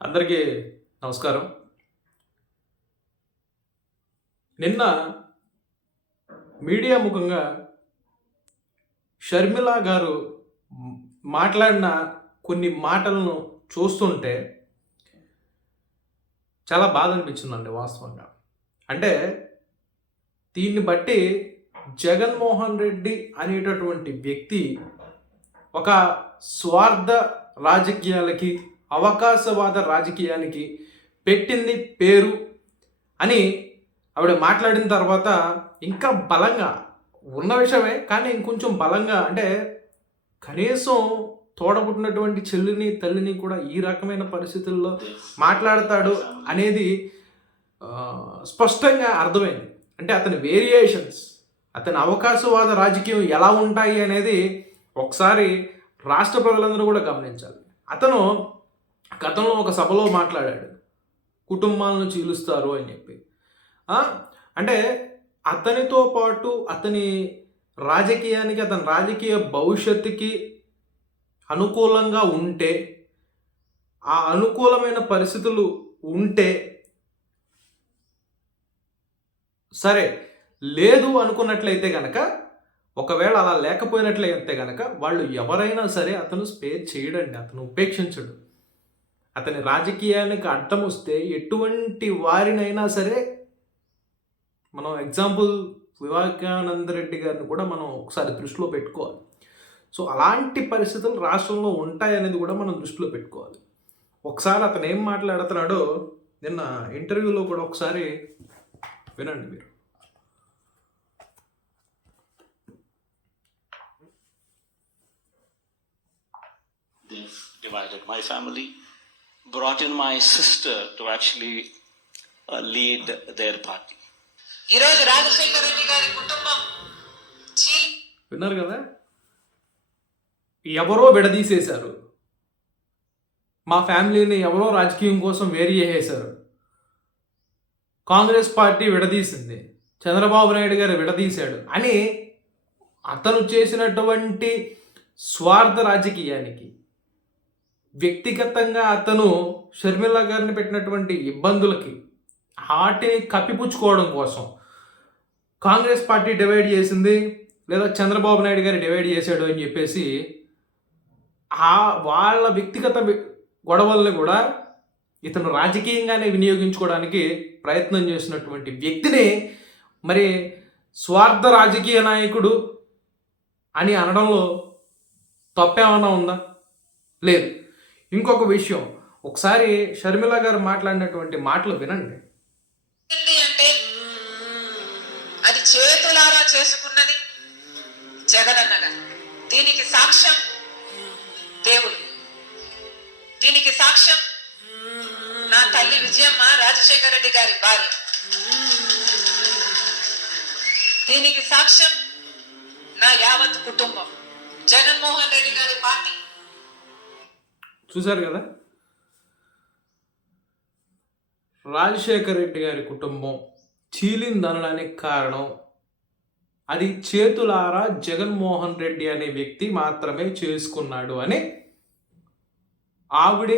అందరికీ నమస్కారం. నిన్న మీడియా ముఖంగా షర్మిల గారు మాట్లాడిన కొన్ని మాటలను చూస్తుంటే చాలా బాధ అనిపించిందండి వాస్తవంగా. అంటే దీన్ని బట్టి జగన్మోహన్ రెడ్డి అనేటటువంటి వ్యక్తి ఒక స్వార్థ రాజకీయాలకి అవకాశవాద రాజకీయానికి పెట్టింది పేరు అని ఆవిడ మాట్లాడిన తర్వాత ఇంకా బలంగా ఉన్న విషయమే కానీ ఇంకొంచెం బలంగా అంటే కనీసం తోడబుట్టినటువంటి చెల్లిని తల్లిని కూడా ఈ రకమైన పరిస్థితుల్లో మాట్లాడతాడు అనేది స్పష్టంగా అర్థమైంది. అంటే అతని వేరియేషన్స్ అతని అవకాశవాద రాజకీయం ఎలా ఉంటాయి అనేది ఒకసారి రాష్ట్ర ప్రజలందరూ కూడా గమనించాలి. అతను గతంలో ఒక సభలో మాట్లాడాడు. కుటుంబాలను చీలుస్తారు అని చెప్పి. అంటే అతనితో పాటు అతని రాజకీయానికి అతని రాజకీయ భవిష్యత్తుకి అనుకూలంగా ఉంటే ఆ అనుకూలమైన పరిస్థితులు ఉంటే సరే లేదు అనుకున్నట్లయితే కనుక ఒకవేళ అలా లేకపోయినట్లయితే కనుక వాళ్ళు ఎవరైనా సరే అతను స్పేర్ చేయడండి అతను ఉపేక్షించడు. అతని రాజకీయానికి అడ్డం వస్తే ఎటువంటి వారినైనా సరే మనం ఎగ్జాంపుల్ వివేకానంద రెడ్డి గారిని కూడా మనం ఒకసారి దృష్టిలో పెట్టుకోవాలి. సో అలాంటి పరిస్థితులు రాష్ట్రంలో ఉంటాయనేది కూడా మనం దృష్టిలో పెట్టుకోవాలి. ఒకసారి అతను ఏం మాట్లాడుతున్నాడో నిన్న ఇంటర్వ్యూలో కూడా ఒకసారి వినండి మీరు. They've divided my family, brought in my sister to actually uh, lead their party. ఈరోజు రాజశేఖర రెడ్డి గారి కుటుంబం చీ. విన్నారు కదా? ఎవరో విడదీసేశారు. మా ఫ్యామిలీని ఎవరో రాజకీయం కోసం వేరు చేసేశారు. కాంగ్రెస్ పార్టీ విడదీసింది. చంద్రబాబు నాయుడు గారు విడదీశాడు అని అతను చేసినటువంటి స్వార్థ రాజకీయానికి వ్యక్తిగతంగా అతను షర్మిల గారిని పెట్టినటువంటి ఇబ్బందులకి ఆటిని కప్పిపుచ్చుకోవడం కోసం కాంగ్రెస్ పార్టీ డివైడ్ చేసింది లేదా చంద్రబాబు నాయుడు గారు డివైడ్ చేశాడు అని చెప్పేసి ఆ వాళ్ళ వ్యక్తిగత గొడవల్ని కూడా ఇతను రాజకీయంగానే వినియోగించుకోవడానికి ప్రయత్నం చేసినటువంటి వ్యక్తిని మరి స్వార్థ రాజకీయ నాయకుడు అని అనడంలో తప్పేమన్నా ఉందా? లేదు. ఇంకొక విషయం. ఒకసారి షర్మిల గారు మాట్లాడినటువంటి మాటలు వినండి. ఏంటి అంటే అది చేతులారా చేసుకున్నది జగనన్న గారు. దీనికి సాక్ష్యం దేవుడు. దీనికి సాక్ష్యం నా తల్లి విజయమ్మ రాజశేఖర రెడ్డి గారి భార్య. దీనికి సాక్ష్యం నా యావత్ కుటుంబం. జగన్మోహన్ రెడ్డి గారి పార్టీ. చూశారు కదా? రాజశేఖర్ రెడ్డి గారి కుటుంబం చీలిందనడానికి కారణం అది చేతులారా జగన్మోహన్ రెడ్డి అనే వ్యక్తి మాత్రమే చేసుకున్నాడు అని ఆవిడ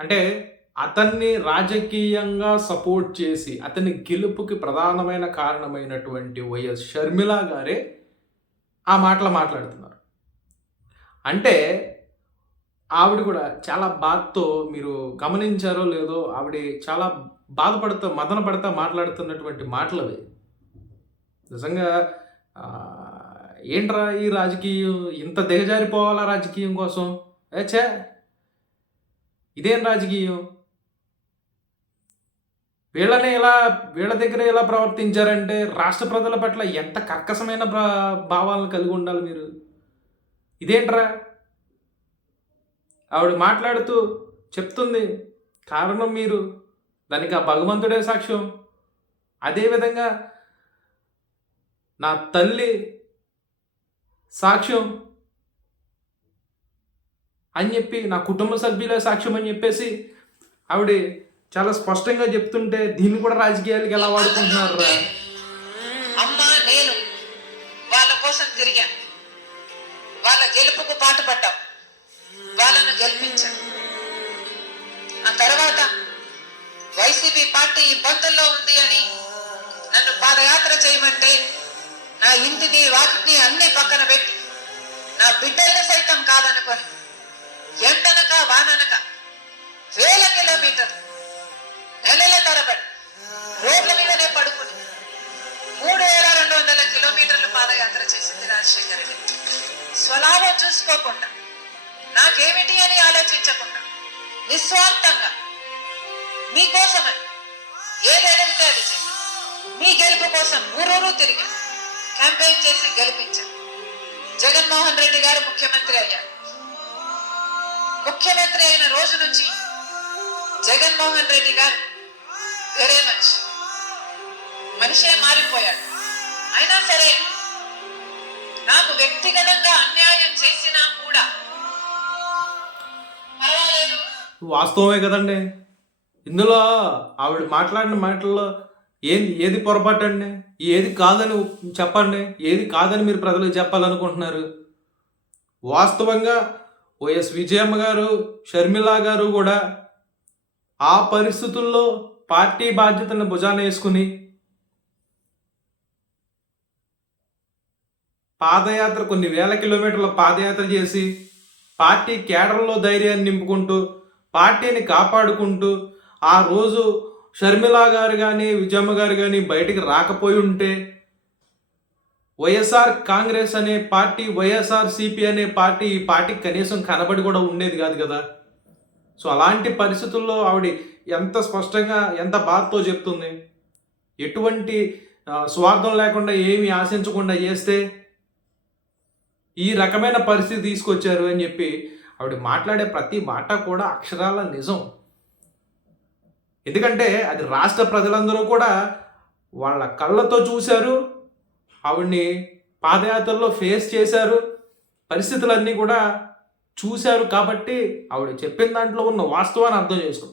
అంటే అతన్ని రాజకీయంగా సపోర్ట్ చేసి అతని గెలుపుకి ప్రధానమైన కారణమైనటువంటి వైఎస్ షర్మిల గారే ఆ మాటలు మాట్లాడుతున్నారు. అంటే ఆవిడ కూడా చాలా బాధతో మీరు గమనించారో లేదో ఆవిడ చాలా బాధపడుతూ మదన పడతా మాట్లాడుతున్నటువంటి మాటలు అవి నిజంగా ఏంట్రా ఈ రాజకీయం? ఇంత దిగజారిపోవాలా రాజకీయం కోసం? ఏ చే ఇదేం రాజకీయం? వీళ్ళని ఇలా వీళ్ళ దగ్గర ఇలా ప్రవర్తించారంటే రాష్ట్ర ప్రజల పట్ల ఎంత కర్కశమైన భావాలను కలిగి ఉండాలి మీరు? ఇదేంట్రా? ఆవిడ మాట్లాడుతూ చెప్తుంది కారణం మీరు దానికి ఆ భగవంతుడే సాక్ష్యం. అదేవిధంగా నా తల్లి సాక్ష్యం. అని చెప్పి నా కుటుంబ సభ్యులే సాక్ష్యం అని చెప్పేసి ఆవిడ చాలా స్పష్టంగా చెప్తుంటే దీన్ని కూడా రాజకీయాలకి ఎలా వాడుకుంటున్నారు రా నేను వాళ్ళ కోసం తిరిగాను. వాళ్ళ గెలుపుకు పాటుపడ్డాం. వాళ్ళను గెలిపించాడు ఆ తర్వాత వైసీపీ పార్టీ ఇబ్బందుల్లో ఉంది అని నన్ను పాదయాత్ర చేయమంటే నా ఇంటిని వాటిని అన్ని పక్కన పెట్టి నా బిడ్డల్ని సైతం ఏది మీ గెలుపు కోసం ఊరూరు తిరిగి క్యాంపెయిన్ చేసి గెలిపించారు. జగన్మోహన్ రెడ్డి గారు ముఖ్యమంత్రి అయ్యారు. ముఖ్యమంత్రి అయిన రోజు నుంచి జగన్మోహన్ రెడ్డి గారు వేరే మనిషి. మనిషే మారిపోయాడు. అయినా సరే నాకు వ్యక్తిగతంగా అన్యాయం చేసినా కూడా పర్వాలేదు. వాస్తవమే కదండి. ఇందులో ఆవిడ మాట్లాడిన మాటల్లో ఏది ఏది పొరపాటు అండి ఏది కాదని చెప్పండి? ఏది కాదని మీరు ప్రజలకు చెప్పాలనుకుంటున్నారు? వాస్తవంగా వైఎస్ విజయమ్మ గారు షర్మిల గారు కూడా ఆ పరిస్థితుల్లో పార్టీ బాధ్యతను భుజాన వేసుకుని పాదయాత్ర కొన్ని వేల కిలోమీటర్ల పాదయాత్ర చేసి పార్టీ కేడర్లో ధైర్యాన్ని నింపుకుంటూ పార్టీని కాపాడుకుంటూ ఆ రోజు షర్మిల గారు కానీ విజయమ్మ గారు కానీ బయటికి రాకపోయి ఉంటే వైఎస్ఆర్ కాంగ్రెస్ అనే పార్టీ వైఎస్ఆర్ సిపి అనే పార్టీ ఈ పార్టీ కనీసం కనబడి కూడా ఉండేది కాదు కదా. సో అలాంటి పరిస్థితుల్లో ఆవిడ ఎంత స్పష్టంగా ఎంత బాధతో చెప్తుంది. ఎటువంటి స్వార్థం లేకుండా ఏమి ఆశించకుండా చేస్తే ఈ రకమైన పరిస్థితి తీసుకొచ్చారు అని చెప్పి ఆవిడ మాట్లాడే ప్రతి మాట కూడా అక్షరాల నిజం. ఎందుకంటే అది రాష్ట్ర ప్రజలందరూ కూడా వాళ్ళ కళ్ళతో చూశారు ఆవిడ్ని పాదయాత్రలో ఫేస్ చేశారు పరిస్థితులన్నీ కూడా చూశారు కాబట్టి ఆవిడ చెప్పిన దాంట్లో ఉన్న వాస్తవాన్ని అర్థం చేసుకో.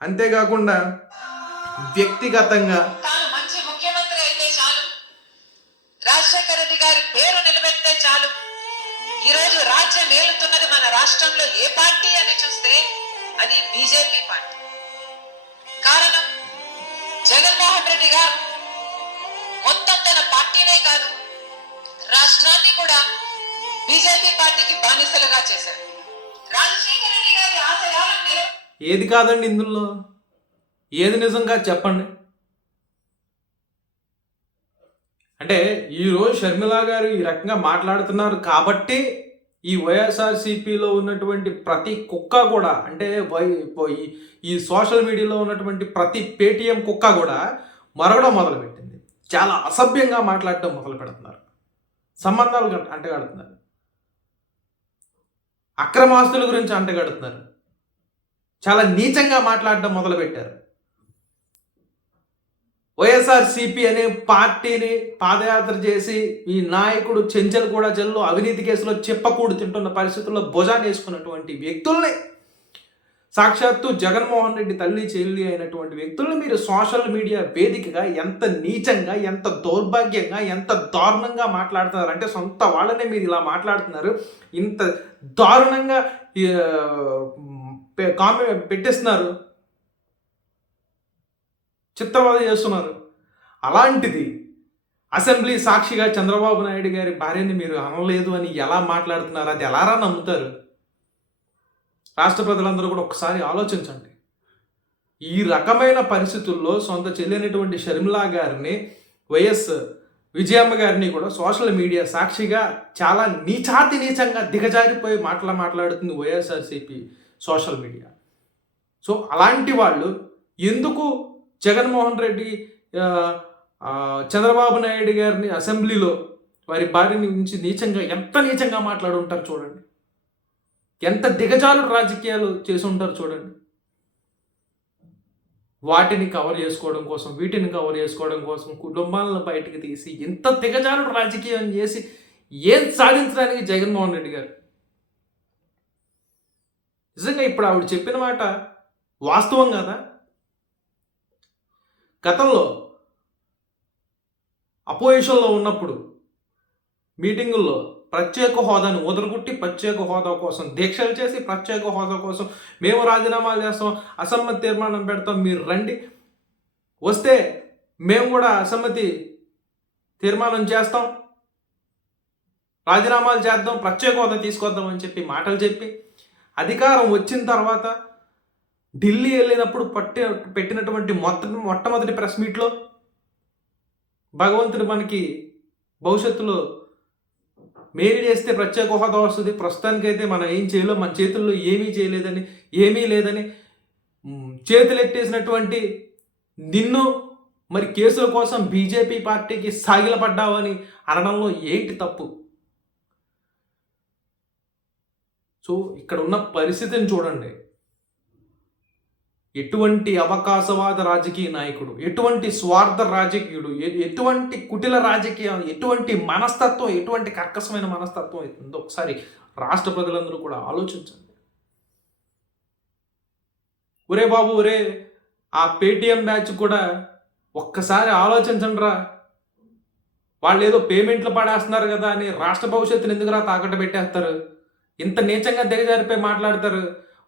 అంతేకాకుండా వ్యక్తిగతంగా తాను మంచి ముఖ్యమంత్రి అయితే చాలు. రాజశేఖర రెడ్డి గారి పేరు నిలబెడితే చాలు. ఈ రోజు రాజ్యం ఏలుతున్నది మన రాష్ట్రంలో ఏ పార్టీ అని చూస్తే అది బీజేపీ పార్టీ. కారణం జగన్మోహన్ రెడ్డి గారు. మొత్తం తన పార్టీనే కాదు రాష్ట్రాన్ని కూడా బీజేపీ పార్టీకి బానిసలుగా చేశారు. రాజశేఖర రెడ్డి గారి ఆశయాలను ఏది కాదండి ఇందులో? ఏది నిజంగా చెప్పండి? అంటే ఈరోజు షర్మిల గారు ఈ రకంగా మాట్లాడుతున్నారు కాబట్టి ఈ వైఎస్ఆర్సీపీలో ఉన్నటువంటి ప్రతి కుక్క కూడా అంటే వై ఈ- ఈ సోషల్ మీడియాలో ఉన్నటువంటి ప్రతి పేటిఎం కుక్క కూడా మరగడం మొదలుపెట్టింది. చాలా అసభ్యంగా మాట్లాడటం మొదలు పెడుతున్నారు. సంబంధాలు గంట- అంటగడుతున్నారు. అక్రమాస్తుల గురించి అంటగడుతున్నారు. చాలా నీచంగా మాట్లాడడం మొదలుపెట్టారు. వైఎస్ఆర్ సిపి అనే పార్టీని పాదయాత్ర చేసి ఈ నాయకుడు చెంచల్ కూడా జల్లు అవినీతి కేసులో చెప్పకూడు తింటున్న పరిస్థితుల్లో భుజాన్ని వేసుకున్నటువంటి వ్యక్తుల్ని సాక్షాత్తు జగన్మోహన్ రెడ్డి తల్లి చెల్లి అయినటువంటి వ్యక్తుల్ని మీరు సోషల్ మీడియా వేదికగా ఎంత నీచంగా ఎంత దౌర్భాగ్యంగా ఎంత దారుణంగా మాట్లాడుతున్నారు? అంటే సొంత వాళ్ళనే మీరు ఇలా మాట్లాడుతున్నారు. ఇంత దారుణంగా కామె పెట్టేస్తున్నారు. చిత్రవద చేస్తున్నారు. అలాంటిది అసెంబ్లీ సాక్షిగా చంద్రబాబు నాయుడు గారి భార్యని మీరు అనలేదు అని ఎలా మాట్లాడుతున్నారు? అది ఎలారా నమ్ముతారు? రాష్ట్ర ప్రజలందరూ కూడా ఒకసారి ఆలోచించండి. ఈ రకమైన పరిస్థితుల్లో సొంత చెల్లినటువంటి షర్మిలా గారిని వైఎస్ విజయమ్మ గారిని కూడా సోషల్ మీడియా సాక్షిగా చాలా నీచాతి నీచంగా దిగజారిపోయి మాటలు మాట్లాడుతుంది వైఎస్ఆర్సీపీ సోషల్ మీడియా. సో అలాంటి వాళ్ళు ఎందుకు జగన్మోహన్ రెడ్డి చంద్రబాబు నాయుడు గారిని అసెంబ్లీలో వారి భార్యని గురించి నీచంగా ఎంత నీచంగా మాట్లాడి ఉంటారు చూడండి. ఎంత దిగజాలు రాజకీయాలు చేసి ఉంటారు చూడండి. వాటిని కవర్ చేసుకోవడం కోసం వీటిని కవర్ చేసుకోవడం కోసం కుటుంబాలను బయటికి తీసి ఇంత దిగజాలు రాజకీయం చేసి ఏం సాధించడానికి జగన్మోహన్ రెడ్డి గారు? నిజంగా ఇప్పుడు ఆవిడ చెప్పిన మాట వాస్తవం కదా? గతంలో అపోజిషన్లో ఉన్నప్పుడు మీటింగుల్లో ప్రత్యేక హోదాను వదలగొట్టి ప్రత్యేక హోదా కోసం దీక్షలు చేసి ప్రత్యేక హోదా కోసం మేము రాజీనామాలు చేస్తాం అసమ్మతి తీర్మానం పెడతాం మీరు రండి. వస్తే మేము కూడా అసమ్మతి తీర్మానం చేస్తాం రాజీనామాలు చేద్దాం ప్రత్యేక హోదా తీసుకొద్దాం అని చెప్పి మాటలు చెప్పి అధికారం వచ్చిన తర్వాత ఢిల్లీ వెళ్ళినప్పుడు పట్టి పెట్టినటువంటి మొత్త మొట్టమొదటి ప్రెస్ మీట్లో భగవంతుడు మనకి భవిష్యత్తులో మేలు చేస్తే ప్రత్యేక హోదా వస్తుంది. ప్రస్తుతానికైతే మనం ఏం చేయలేం. మన చేతుల్లో ఏమీ చేయలేదని ఏమీ లేదని చేతులెట్టేసినటువంటి నిన్ను మరి కేసుల కోసం బీజేపీ పార్టీకి సాగిలపడ్డావని అనడంలో ఏంటి తప్పు? సో ఇక్కడ ఉన్న పరిస్థితిని చూడండి. ఎటువంటి అవకాశవాద రాజకీయ నాయకుడు ఎటువంటి స్వార్థ రాజకీయుడు ఎటువంటి కుటిల రాజకీయం ఎటువంటి మనస్తత్వం ఎటువంటి కర్కశమైన మనస్తత్వం అవుతుందో ఒకసారి రాష్ట్ర ప్రజలందరూ కూడా ఆలోచించండి. ఒరే బాబు ఒరే ఆ పేటిఎం బ్యాచ్ కూడా ఒక్కసారి ఆలోచించండి రా వాళ్ళు ఏదో పేమెంట్లు పడేస్తున్నారు కదా అని రాష్ట్ర భవిష్యత్తుని ఎందుకురా తాకట్టు పెట్టేస్తారు? ఇంత నీచంగా దిగజారిపోయి మాట్లాడతారు?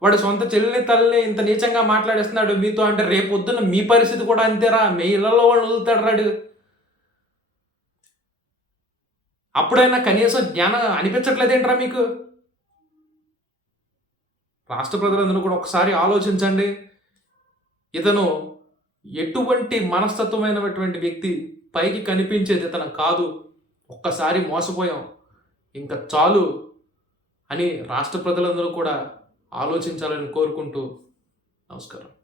వాడు సొంత చెల్లిని తల్లిని ఇంత నీచంగా మాట్లాడేస్తున్నాడు. మీతో అంటే రేపు పొద్దున్న మీ పరిస్థితి కూడా అంతేరా? మీ ఇళ్ళలో వాళ్ళు వదులుతాడు రాడు అప్పుడైనా కనీసం జ్ఞానం అనిపించట్లేదేంట్రా మీకు? రాష్ట్ర ప్రజలందరూ కూడా ఒకసారి ఆలోచించండి. ఇతను ఎటువంటి మనస్తత్వమైనటువంటి వ్యక్తి పైకి కనిపించేది ఇతను కాదు. ఒక్కసారి మోసపోయాం. ఇంకా చాలు అని రాష్ట్ర ప్రజలందరూ కూడా ఆలోచించాలని కోరుకుంటూ నమస్కారం.